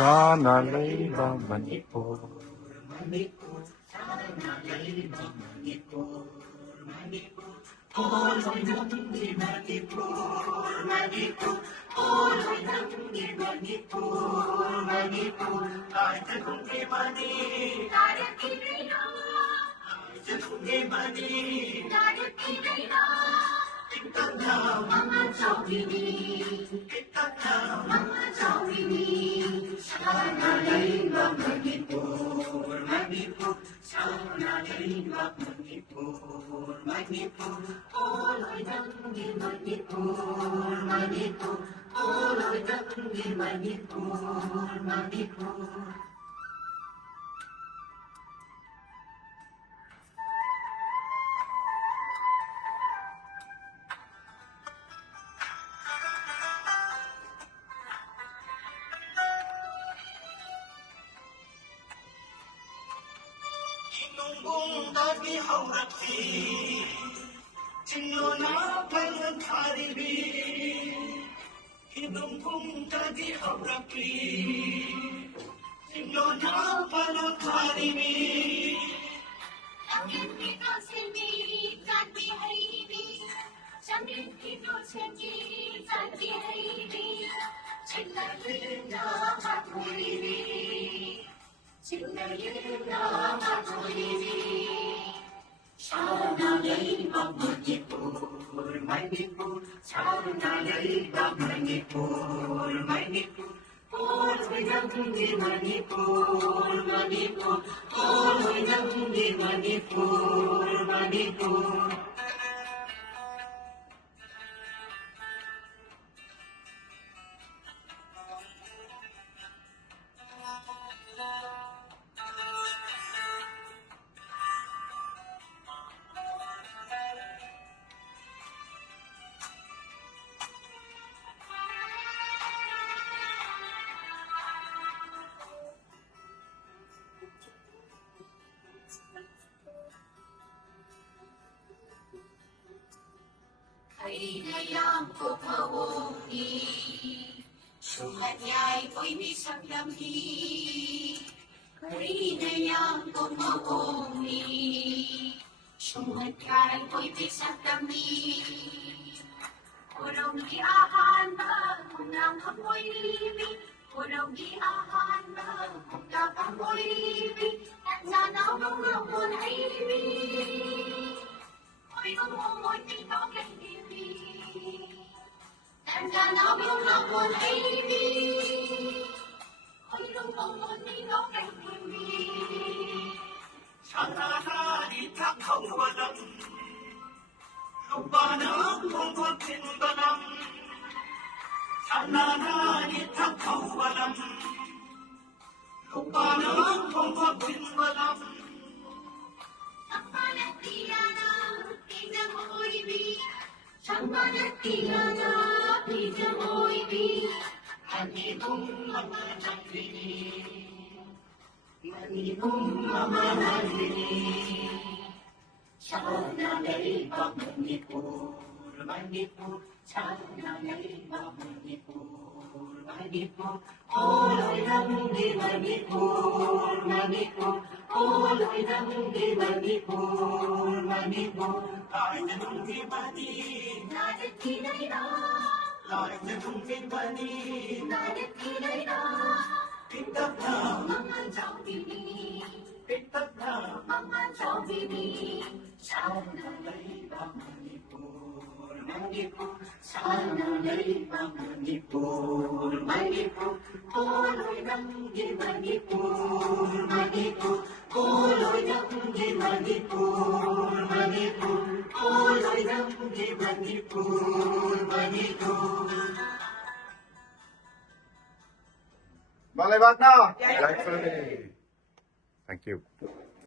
Sana Leiba Manipur, Manipur, Sana Leiba Manipur, Manipur, Oloy Nandi Manipur, Manipur, Oloy Nandi Manipur, Manipur, Nandi Mani, Nandi Mani, Kitana, Mama Chowdini, Kitana, Mama Chowdini, Sana Leiba Manipur, Manipur, Sana Leiba Manipur, Manipur, Oloy Nandi Manipur, Manipur, Oloy Nandi Manipur, Manipur. Inungbong dagi haurati, Chinona palakaribi. Inungbong dagi haurati, Chinona palakaribi. Angin kita sini jadi hari, angin kita sini jadi hari. Cinta kita maturi. Sana Leiba Manipur, Manipur, Sana Leiba Manipur, Manipur, Oloy Nandi Manipur, Manipur, Oloy Nandi Manipur, Manipur. Kailangan ko pauwi, suhanyay ko'y bisang lamhi. Kailangan ko pauwi, suhanyay ko'y bisang lamhi. Kurong giahan ba, kunang amoy libig, kurong giahan ba, kunang amoy libig, at nanawang amoy libig. Oy, umumoy dito kay and then I'll be alone, baby. Oy, umumoy dito kay Sana itakhawalam, lubanang pagpatinbanam. Sana itakhawalam, lubanang pagpatinbanam. Sampanatiyana, Pijamoibi, Manipum Mama Nandini, Manipum Mama Nandini. Sana Leiba Manipur, Manipur, Sana Leiba Manipur, Manipur, Oloy Nandi Manipur, Manipur, Oloy Nandi Manipur, Manipur. Like the monkey bunny, not a teenager. Like the monkey bunny, not a teenager. Pick up now, Mama Chowdini. Pick up now, Mama Chowdini. Sana Leiba Manipur, Manipur. Sana Leiba Manipur, Manipur. Oloy Nandi Manipur, Manipur. Oloy Nandi Manipur, Manipur. Oloy Nandi Manipur, Manipur. Malay Batna! Thank you.